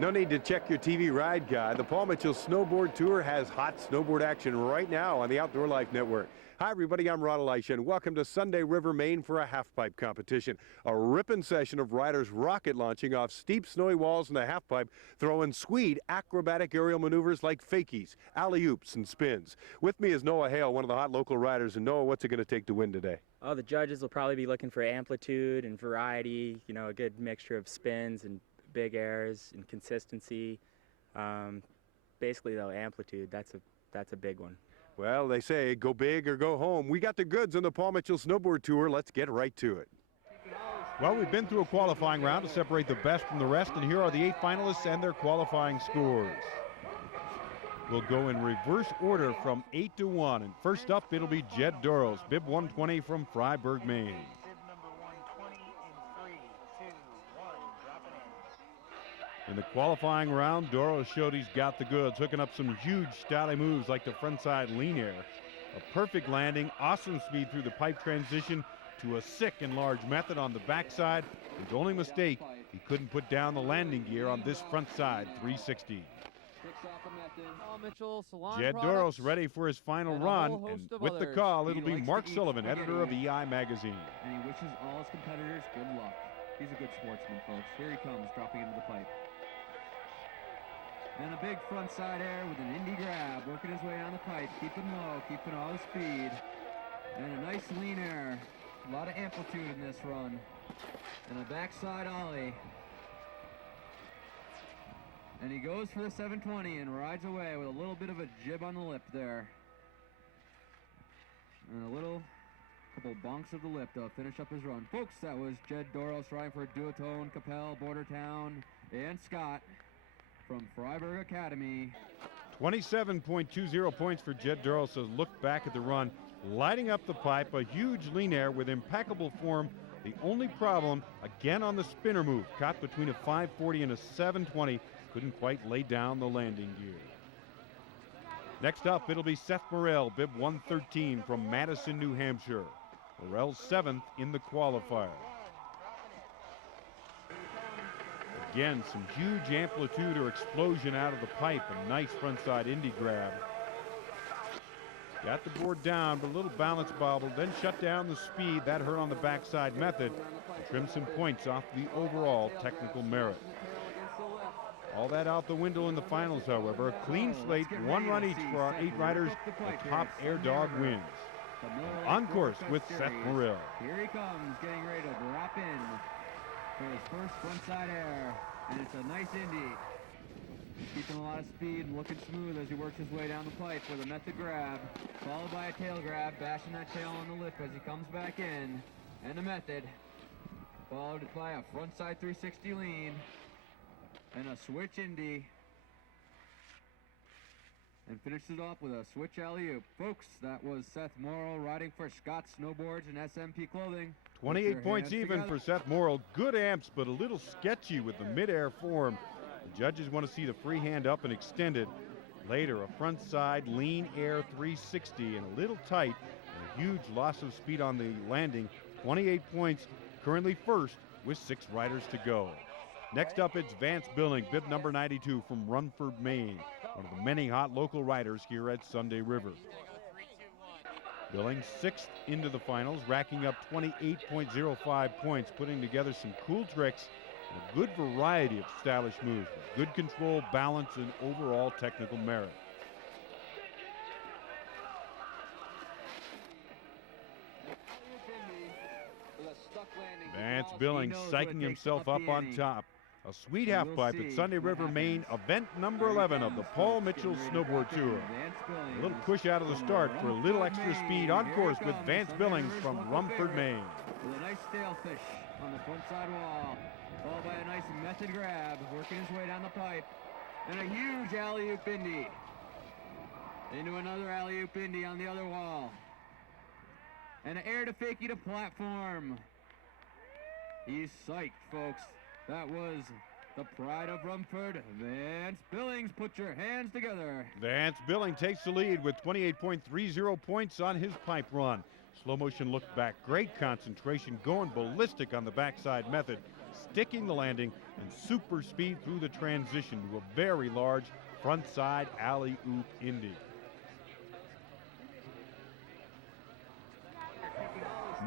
No need to check your TV ride guide. The Paul Mitchell Snowboard Tour has hot snowboard action right now on the Outdoor Life Network. Hi, everybody. I'm Rod Elisha, and welcome to Sunday River, Maine for a halfpipe competition. A ripping session of riders rocket launching off steep snowy walls in the halfpipe, throwing sweet acrobatic aerial maneuvers like fakies, alley-oops, and spins. With me is Noah Hale, one of the hot local riders. And Noah, what's it going to take to win today? Oh, the judges will probably be looking for amplitude and variety, you know, a good mixture of spins and big airs and consistency. Basically, though, amplitude, that's a big one. Well, they say go big or go home. We got the goods on the Paul Mitchell Snowboard Tour. Let's get right to it. Well, we've been through a qualifying round to separate the best from the rest, and here are the 8 finalists and their qualifying scores. We'll go in reverse order from 8 to 1, and first up it'll be Jed Doros, bib 120 from Fryeburg, Maine. In the qualifying round, Doros showed he's got the goods, hooking up some huge styly moves like the frontside lean air. A perfect landing, awesome speed through the pipe transition to a sick and large method on the backside. His only mistake, he couldn't put down the landing gear on this frontside 360. Jed Doros ready for his final run, and with the call, it'll be Mark Sullivan, editor of EI Magazine. And he wishes all his competitors good luck. He's a good sportsman, folks. Here he comes, dropping into the pipe. And a big front side air with an indie grab, working his way down the pipe, keeping low, keeping all his speed. And a nice lean air. A lot of amplitude in this run. And a backside ollie. And he goes for the 720 and rides away with a little bit of a jib on the lip there. And a couple bonks of the lip to finish up his run. Folks, that was Jed Doros riding for Duotone, Capel, Bordertown, and Scott from Fryeburg Academy. 27.20 points for Jed Doros. So look back at the run, lighting up the pipe, a huge lean air with impeccable form. The only problem, again on the spinner move, caught between a 540 and a 720. Couldn't quite lay down the landing gear. Next up, it'll be Seth Morrell, bib 113 from Madison, New Hampshire. Morrell's 7th in the qualifier. Again, some huge amplitude or explosion out of the pipe. A nice frontside indie grab. Got the board down, but a little balance bobble, then shut down the speed. That hurt on the backside method. Trimmed some points off the overall technical merit. All that out the window in the finals, however. A clean slate, 1 run each for our 8 riders. The top air dog wins. On course with Seth Morrell. Here he comes, getting ready to drop in for his first frontside air. And it's a nice indie. Keeping a lot of speed and looking smooth as he works his way down the pipe with a method grab, followed by a tail grab, bashing that tail on the lip as he comes back in. And a method, followed by a frontside 360 lean. And a switch indie. And finishes it off with a switch alley-oop. Folks, that was Seth Morrell riding for Scott Snowboards and SMP Clothing. 28 points even for Seth Morrell. Good amps, but a little sketchy with the mid-air form. The judges want to see the free hand up and extended. Later, a front side lean air 360 and a little tight. And a huge loss of speed on the landing. 28 points, currently first with 6 riders to go. Next up, it's Vance Billing, bib number 92 from Runford, Maine. One of the many hot local riders here at Sunday River. Billing 6th into the finals, racking up 28.05 points, putting together some cool tricks and a good variety of stylish moves with good control, balance, and overall technical merit. Vance Billing psyching himself up on top. A sweet half pipe at Sunday River, Maine, event number 11 of the Paul Mitchell Snowboard Tour. A little push out of the start for a little extra speed on course with Vance Billings from Rumford, Maine. With a nice sailfish on the front side wall, followed by a nice method grab, working his way down the pipe, and a huge alley-oop indie. Into another alley-oop indie on the other wall. And an air to fakie to platform. He's psyched, folks. That was the pride of Rumford, Vance Billings. Put your hands together. Vance Billing takes the lead with 28.30 points on his pipe run. Slow motion look back, great concentration, going ballistic on the backside method. sticking the landing and super speed through the transition to a very large frontside alley-oop Indy.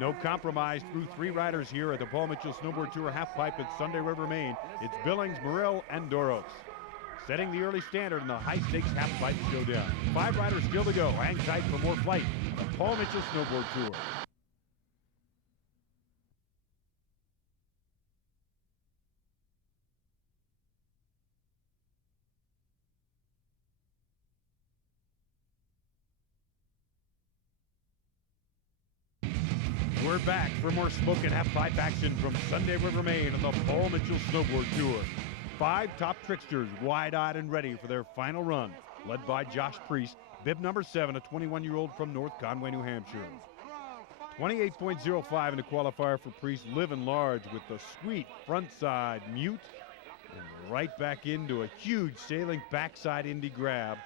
No compromise through three riders here at the Paul Mitchell Snowboard Tour Halfpipe at Sunday River, Maine. It's Billings, Morrill, and Doros, setting the early standard in the high-stakes halfpipe showdown. 5 riders still to go. Hang tight for more flight. The Paul Mitchell Snowboard Tour. We're back for more smoke and halfpipe action from Sunday River, Maine on the Paul Mitchell Snowboard Tour. 5 top tricksters wide-eyed and ready for their final run, led by Josh Priest, bib number 7, a 21-year-old from North Conway, New Hampshire. 28.05 in the qualifier for Priest, living large with the sweet frontside mute and right back into a huge sailing backside Indy grab,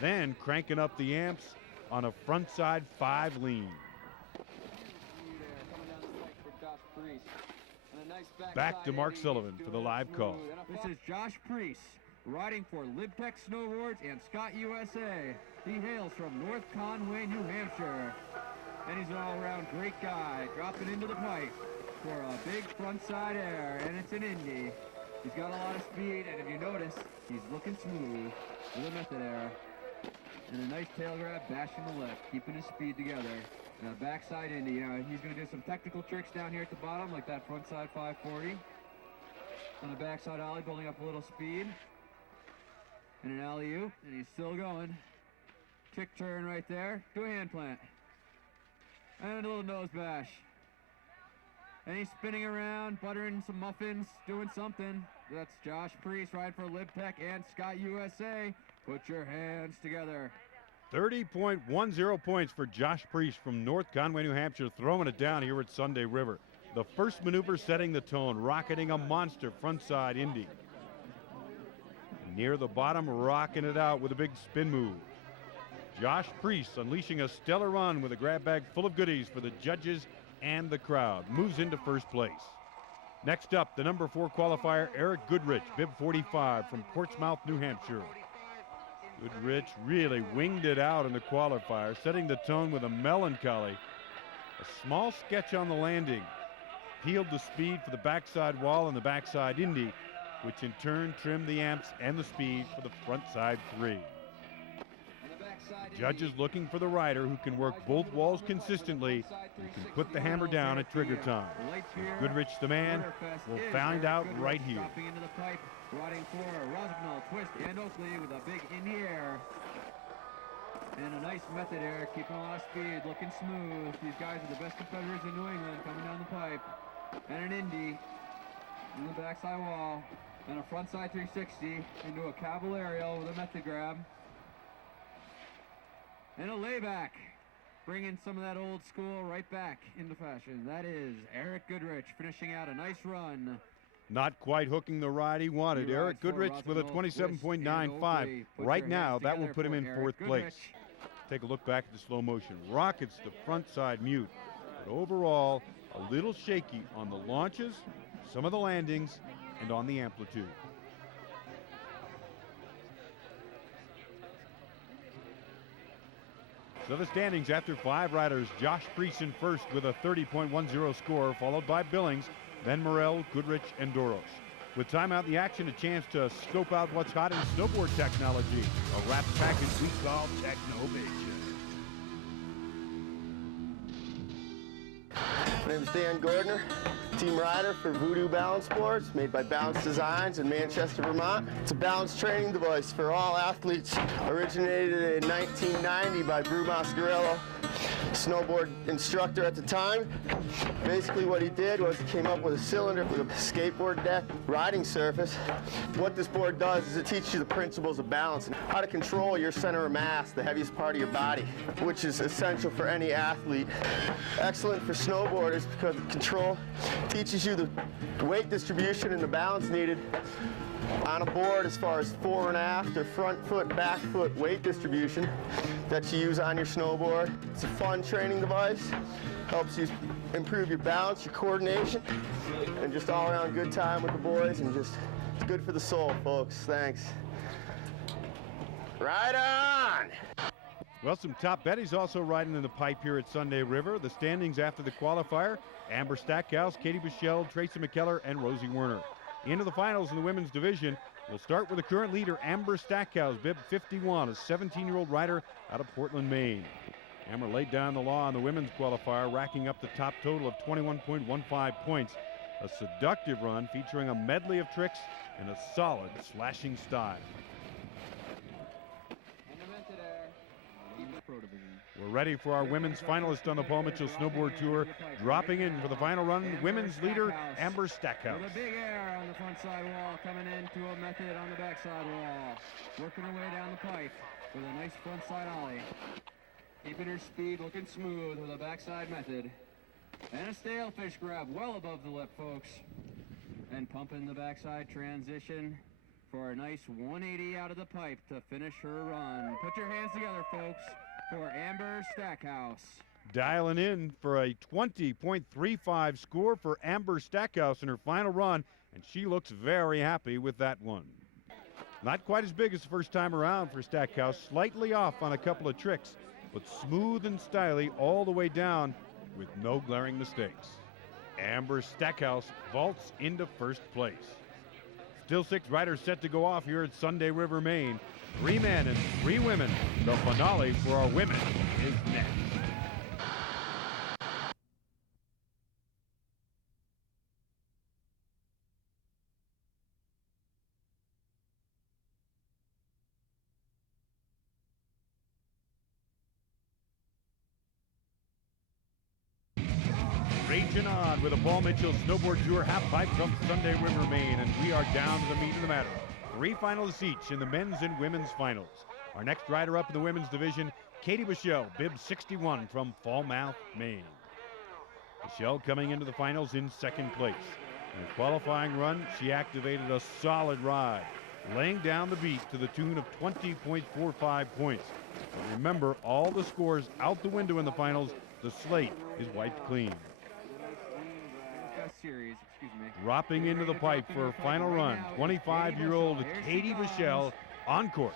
then cranking up the amps on a frontside 5 lean. Back to Mark Sullivan for the live call. This is Josh Priest, riding for Libtech Snowboards and Scott USA. He hails from North Conway, New Hampshire. And he's an all-around great guy, dropping into the pipe for a big frontside air, and it's an Indy. He's got a lot of speed, and if you notice, he's looking smooth with a method air. And a nice tail grab, bashing the lip, keeping his speed together. Backside Indy, he's going to do some technical tricks down here at the bottom, like that frontside 540. On the backside ollie, building up a little speed. And an alley-oop, and he's still going. Kick turn right there, do a hand plant. And a little nose bash. And he's spinning around, buttering some muffins, doing something. That's Josh Priest, riding for Libtech and Scott USA. Put your hands together. 30.10 points for Josh Priest from North Conway, New Hampshire, throwing it down here at Sunday River. The first maneuver setting the tone, rocketing a monster frontside Indy. Near the bottom, rocking it out with a big spin move. Josh Priest unleashing a stellar run with a grab bag full of goodies for the judges and the crowd. Moves into first place. Next up, the number 4 qualifier, Eric Goodrich, bib 45 from Portsmouth, New Hampshire. Goodrich really winged it out in the qualifier, setting the tone with a melancholy. A small sketch on the landing. Peeled the speed for the backside wall and the backside Indy, which in turn trimmed the amps and the speed for the frontside 3. Judges looking for the rider who can work both walls consistently and can put the hammer down at trigger time. Is Goodrich the man? We'll find out right here. Riding for Rossignol, twist, and Oakley with a big in the air. And a nice method air, keeping a lot of speed, looking smooth. These guys are the best competitors in New England coming down the pipe. And an Indy in the backside wall. And a frontside 360 into a Cavallarial with a method grab. And a layback, bringing some of that old school right back into fashion. That is Eric Goodrich finishing out a nice run. Not quite hooking the ride he wanted. Eric Goodrich with a 27.95. Right now, that will put him in 4th place. Take a look back at the slow motion. Rockets the front side mute. But overall, a little shaky on the launches, some of the landings, and on the amplitude. So the standings after 5 riders, Josh Priest in first with a 30.10 score, followed by Billings, then Morrill, Goodrich, and Doros. With time out in the action, a chance to scope out what's hot in snowboard technology. A wrap package we call Technovation. My name is Dan Gordner, team rider for Voodoo Balance Boards, made by Balance Designs in Manchester, Vermont. It's a balance training device for all athletes, originated in 1990 by Brew Mascarello, snowboard instructor at the time. Basically what he did was he came up with a cylinder with a skateboard deck riding surface. What this board does is it teaches you the principles of balance and how to control your center of mass, the heaviest part of your body, which is essential for any athlete. Excellent for snowboarders because the control teaches you the weight distribution and the balance needed on a board as far as fore and aft or front foot, back foot weight distribution that you use on your snowboard. It's a fun training device, helps you improve your balance, your coordination, and just all around good time with the boys, and just, it's good for the soul, folks. Thanks. Right on! Well, some top betties also riding in the pipe here at Sunday River. The standings after the qualifier: Amber Stackhouse, Katie Bichelle, Tracy McKellar, and Rosie Werner. Into the finals in the women's division. We'll start with the current leader, Amber Stackhouse, bib 51, a 17-year-old rider out of Portland, Maine. Amber laid down the law on the women's qualifier, racking up the top total of 21.15 points. A seductive run featuring a medley of tricks and a solid slashing style. We're ready for our women's finalist on the Paul Mitchell Snowboard Tour. Dropping in for the final run, women's leader, Amber Stackhouse. With a big air on the front side wall, coming into a method on the backside wall. Working her way down the pipe with a nice front side ollie. Keeping her speed, looking smooth with a backside method. And a stalefish grab well above the lip, folks. And pumping the backside transition for a nice 180 out of the pipe to finish her run. Put your hands together, folks, for Amber Stackhouse. Dialing in for a 20.35 score for Amber Stackhouse in her final run, and she looks very happy with that one. Not quite as big as the first time around for Stackhouse, slightly off on a couple of tricks, but smooth and stylish all the way down with no glaring mistakes. Amber Stackhouse vaults into first place. Still 6 riders set to go off here at Sunday River, Maine. 3 men and 3 women. The finale for our women is next. Raging on with a Paul Mitchell Snowboard Tour half-pipe from Sunday River, Maine, and we are down to the meat of the matter. 3 finalists each in the men's and women's finals. Our next rider up in the women's division, Katie Bichelle, bib 61 from Falmouth, Maine. Bichelle coming into the finals in second place. In a qualifying run, she activated a solid ride, laying down the beat to the tune of 20.45 points. But remember, all the scores out the window in the finals, the slate is wiped clean. Series, Dropping into the pipe for her final run, 25-year-old Katie Bichelle on course.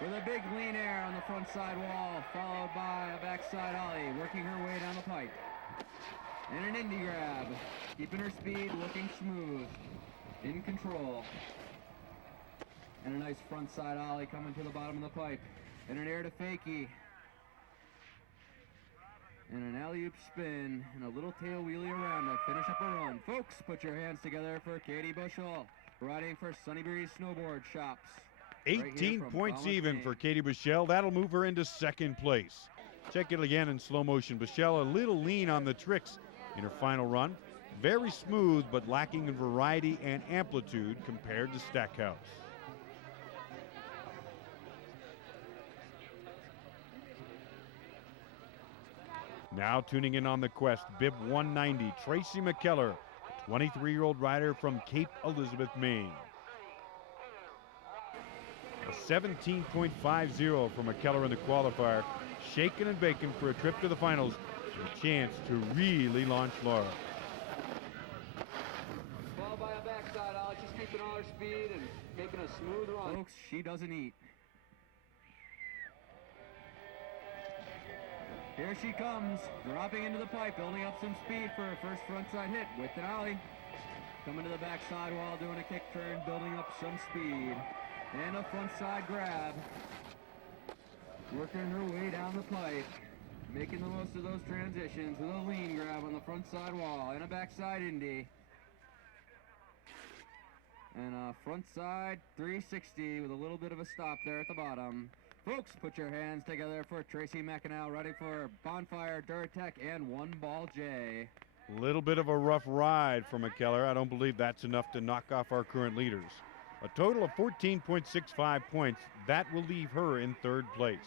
With a big lean air on the front side wall, followed by a backside ollie, working her way down the pipe. And an indie grab, keeping her speed, looking smooth, in control. And a nice front side ollie coming to the bottom of the pipe. And an air to fakie. And an alley-oop spin, and a little tail wheelie around to finish up a run. Folks, put your hands together for Katie Bichelle, riding for Sunny Breeze Snowboard Shops. 18 points even for Katie Bichelle. That'll move her into second place. Check it again in slow motion. Bichelle a little lean on the tricks in her final run. Very smooth, but lacking in variety and amplitude compared to Stackhouse. Now tuning in on the quest, bib 190, Tracy McKellar, 23-year-old rider from Cape Elizabeth, Maine. A 17.50 for McKellar in the qualifier, shaking and baking for a trip to the finals and a chance to really launch Laura. Followed by a backside ollie, just keeping all her speed and making a smooth run. Folks, she doesn't eat. Here she comes, dropping into the pipe, building up some speed for her first frontside hit with an ollie. Coming to the backside wall, doing a kick turn, building up some speed. And a frontside grab. Working her way down the pipe. Making the most of those transitions with a lean grab on the frontside wall and a backside indie. And a frontside 360 with a little bit of a stop there at the bottom. Folks, put your hands together for Tracy McInall, ready for Bonfire, Duratec, and One Ball J. A little bit of a rough ride for McKellar. I don't believe that's enough to knock off our current leaders. A total of 14.65 points. That will leave her in third place.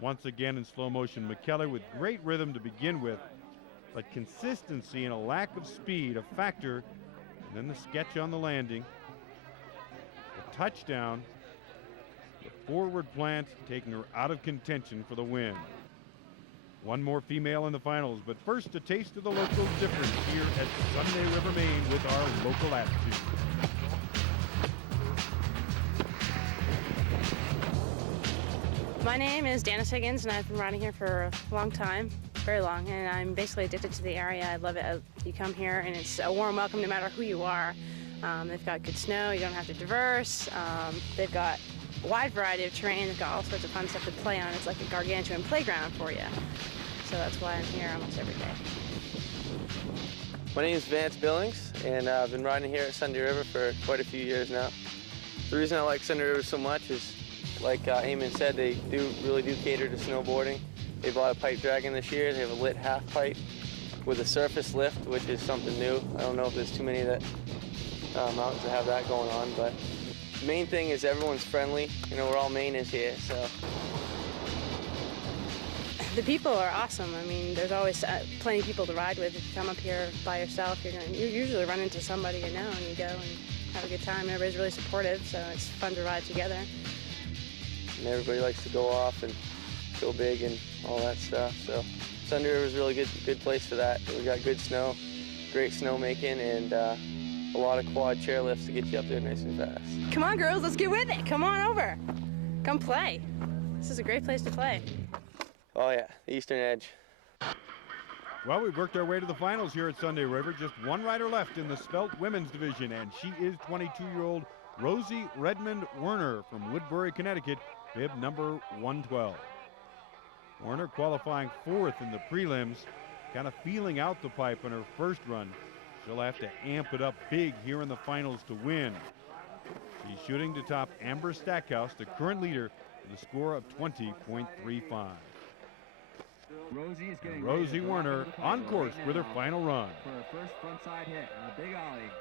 Once again in slow motion, McKellar with great rhythm to begin with, but consistency and a lack of speed a factor. And then the sketch on the landing. The touchdown. The forward plant taking her out of contention for the win. One more female in the finals, but first a taste of the local difference here at Sunday River, Maine with our local attitude. My name is Dana Higgins, and I've been riding here for a long time, very long, and I'm basically addicted to the area. I love it. You come here, and it's a warm welcome no matter who you are. They've got good snow. You don't have to traverse. They've got a wide variety of terrain. They've got all sorts of fun stuff to play on. It's like a gargantuan playground for you. So that's why I'm here almost every day. My name is Vance Billings, and I've been riding here at Sunday River for quite a few years now. The reason I like Sunday River so much is, like Eamon said, they really do cater to snowboarding. They bought a pipe dragon this year. They have a lit half pipe with a surface lift, which is something new. I don't know if there's too many that mountains that have that going on, but the main thing is everyone's friendly. You know, we're all Mainers here, so. The people are awesome. I mean, there's always plenty of people to ride with. If you come up here by yourself, you usually run into somebody you know, and you go and have a good time. Everybody's really supportive, so it's fun to ride together. And everybody likes to go off and go big and all that stuff. So Sunday River is a really good place for that. We got good snow, great snowmaking, and a lot of quad chairlifts to get you up there nice and fast. Come on, girls, let's get with it. Come on over. Come play. This is a great place to play. Oh yeah, the Eastern Edge. Well, we've worked our way to the finals here at Sunday River. Just one rider left in the Spelt women's division, and she is 22-year-old Rosie Redmond Werner from Woodbury, Connecticut, bib number 112. Werner qualifying 4th in the prelims, kind of feeling out the pipe on her first run. She'll have to amp it up big here in the finals to win. She's shooting to top Amber Stackhouse, the current leader, with a score of 20.35. Rosie Werner on course with her final run. For her first frontside hit and a big ollie.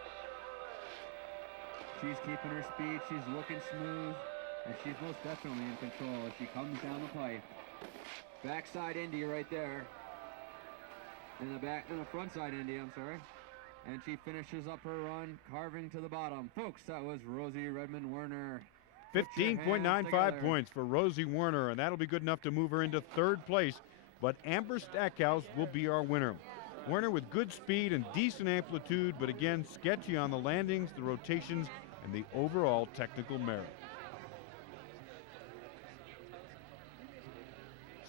She's keeping her speed, she's looking smooth, and she's most definitely in control as she comes down the pipe. Backside Indy right there. And a frontside Indy, I'm sorry. And she finishes up her run, carving to the bottom. Folks, that was Rosie Redmond Werner. 15.95 points for Rosie Werner, and that'll be good enough to move her into 3rd place. But Amber Stackhouse will be our winner. Werner with good speed and decent amplitude, but again, sketchy on the landings, the rotations, and the overall technical merit.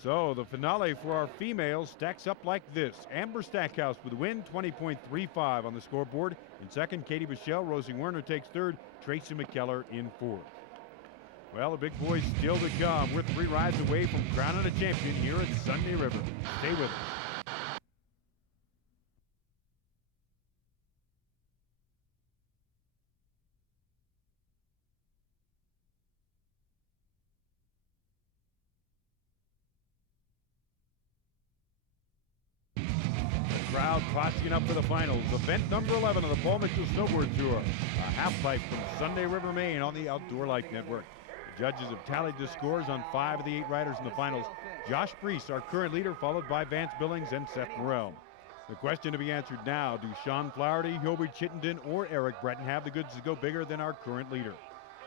So the finale for our females stacks up like this. Amber Stackhouse with a win, 20.35 on the scoreboard. In 2nd, Katie Bichelle. Rosie Werner takes 3rd. Tracy McKellar in 4th. Well, the big boys still to come. We're 3 rides away from crowning a champion here at Sunday River. Stay with us. Crowd posturing up for the finals. Event number 11 of the Paul Mitchell Snowboard Tour. A half pipe from Sunday River, Maine on the Outdoor Life Network. The judges have tallied the scores on 5 of the 8 riders in the finals. Josh Brees, our current leader, followed by Vance Billings and Seth Morrell. The question to be answered now, do Sean Flaherty, Hobie Chittenden, or Eric Breton have the goods to go bigger than our current leader?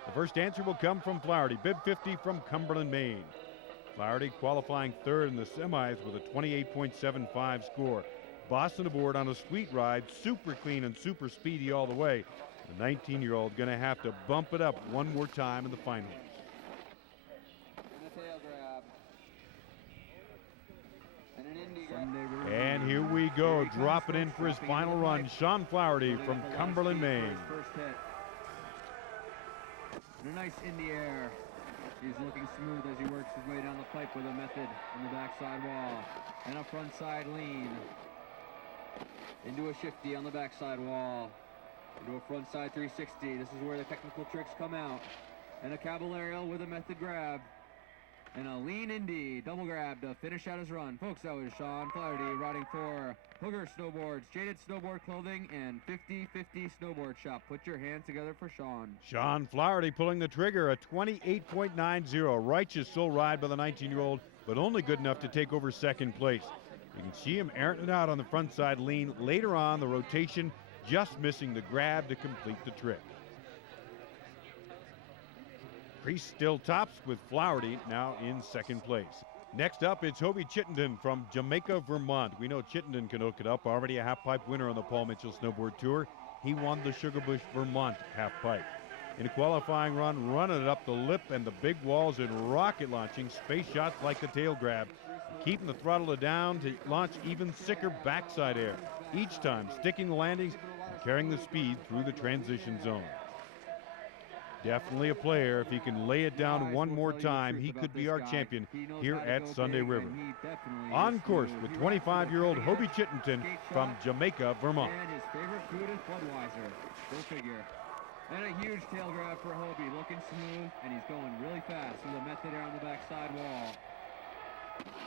The first answer will come from Flaherty, bib 50 from Cumberland, Maine. Flaherty qualifying 3rd in the semis with a 28.75 score. Boston aboard on a sweet ride, super clean and super speedy all the way. The 19-year-old going to have to bump it up one more time in the finals. And a tail grab. And an Indy grab. And here we go, drop it in for his final run. Sean Flaherty from Cumberland, Maine. First hit. And a nice Indy air. He's looking smooth as he works his way down the pipe with a method on the backside wall. And a frontside lean. Into a shifty on the backside wall. Into a frontside 360. This is where the technical tricks come out. And a caballerial with a method grab. And a lean Indy double grab to finish out his run. Folks, that was Sean Flaherty riding for Hooger Snowboards, Jaded Snowboard Clothing, and 50/50 Snowboard Shop. Put your hands together for Sean. Sean Flaherty pulling the trigger, a 28.90. Righteous soul ride by the 19-year-old, but only good enough to take over 2nd place. You can see him airing it out on the front side lean. Later on, the rotation just missing the grab to complete the trick. Priest still tops with Flaherty now in 2nd place. Next up, it's Hobie Chittenden from Jamaica, Vermont. We know Chittenden can hook it up. Already a half-pipe winner on the Paul Mitchell Snowboard Tour. He won the Sugar Bush, Vermont half-pipe. In a qualifying run, running it up the lip and the big walls and rocket launching space shots like the tail grab. Keeping the throttle down to launch even sicker backside air. Each time sticking the landings and carrying the speed through the transition zone. Definitely a player. If he can lay it down one more time, he could be our champion here at Sunday River. On course with 25-year-old Hobie Chittenden from Jamaica, Vermont. And his favorite food is Budweiser. Go figure. And a huge tail grab for Hobie, looking smooth, and he's going really fast with a method air on the backside wall.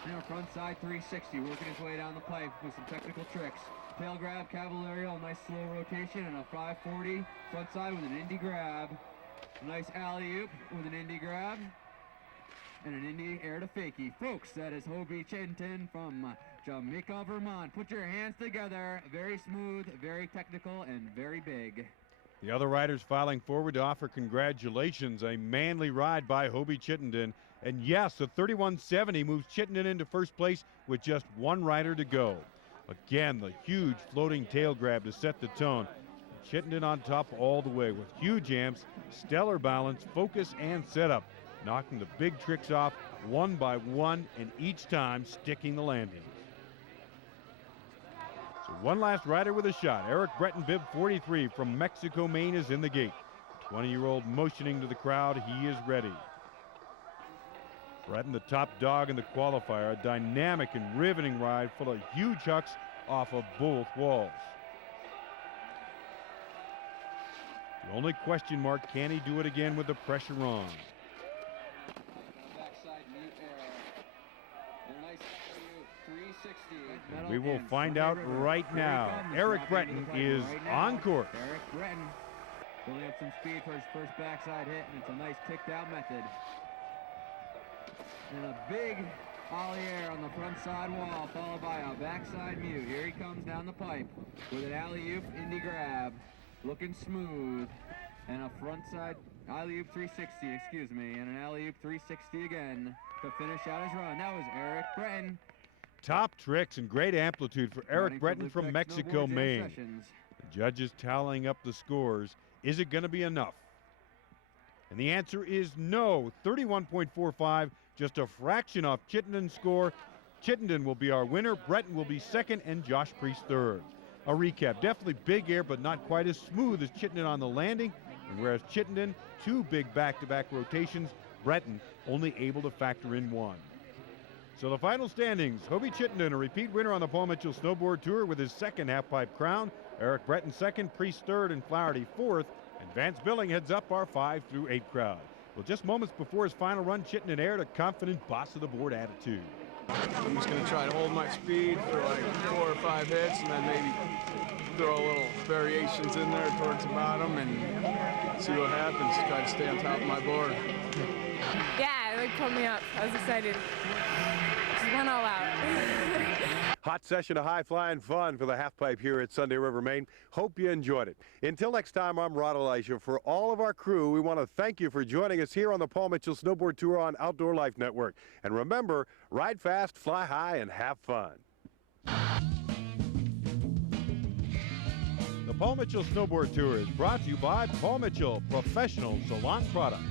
Now front side 360, working his way down the pipe with some technical tricks. Tail grab, Cavallarial, nice slow rotation, and a 540 front side with an Indy grab. Nice alley-oop with an Indy grab. And an Indy air to fakie. Folks, that is Hobie Chittenden from Jamaica, Vermont. Put your hands together. Very smooth, very technical, and very big. The other riders filing forward to offer congratulations. A manly ride by Hobie Chittenden. And yes, the 3170 moves Chittenden into first place with just one rider to go. Again, the huge floating tail grab to set the tone. Chittenden on top all the way with huge amps, stellar balance, focus, and setup. Knocking the big tricks off one by one and each time sticking the landings. So one last rider with a shot. Eric Breton, bib 43 from Mexico, Maine is in the gate. 20-year-old motioning to the crowd, he is ready. Breton, the top dog in the qualifier, a dynamic and riveting ride full of huge hucks off of both walls. The only question mark, can he do it again with the pressure on? We will find out right now. Eric Breton is on course. Eric Breton building up some speed for his first backside hit, and it's a nice kicked out method. And a big ollie air on the front side wall, followed by a backside mute. Here he comes down the pipe with an alley-oop Indy grab. Looking smooth. And a front side alley-oop 360, excuse me, and an alley-oop 360 again to finish out his run. That was Eric Breton. Top tricks and great amplitude for Eric Breton from Mexico, Maine. The judges tallying up the scores. Is it going to be enough? And the answer is no. 31.45, just a fraction off Chittenden's score. Chittenden will be our winner. Breton will be second, and Josh Priest third. A recap, definitely big air, but not quite as smooth as Chittenden on the landing. And whereas Chittenden, two big back-to-back rotations, Breton only able to factor in one. So the final standings, Hobie Chittenden, a repeat winner on the Paul Mitchell Snowboard Tour with his second half-pipe crown. Eric Breton second, Priest third, and Flaherty fourth. And Vance Billing heads up our 5 through 8 crowd. Well, just moments before his final run, Chittenden aired a confident boss-of-the-board attitude. I'm just going to try to hold my speed for like 4 or 5 hits and then maybe throw a little variations in there towards the bottom and see what happens. Try to stay on top of my board. Yeah, it really pulled me up. I was excited. Just went all out. Hot session of high-flying fun for the half-pipe here at Sunday River, Maine. Hope you enjoyed it. Until next time, I'm Rod Elisha. For all of our crew, we want to thank you for joining us here on the Paul Mitchell Snowboard Tour on Outdoor Life Network. And remember, ride fast, fly high, and have fun. The Paul Mitchell Snowboard Tour is brought to you by Paul Mitchell Professional Salon Products.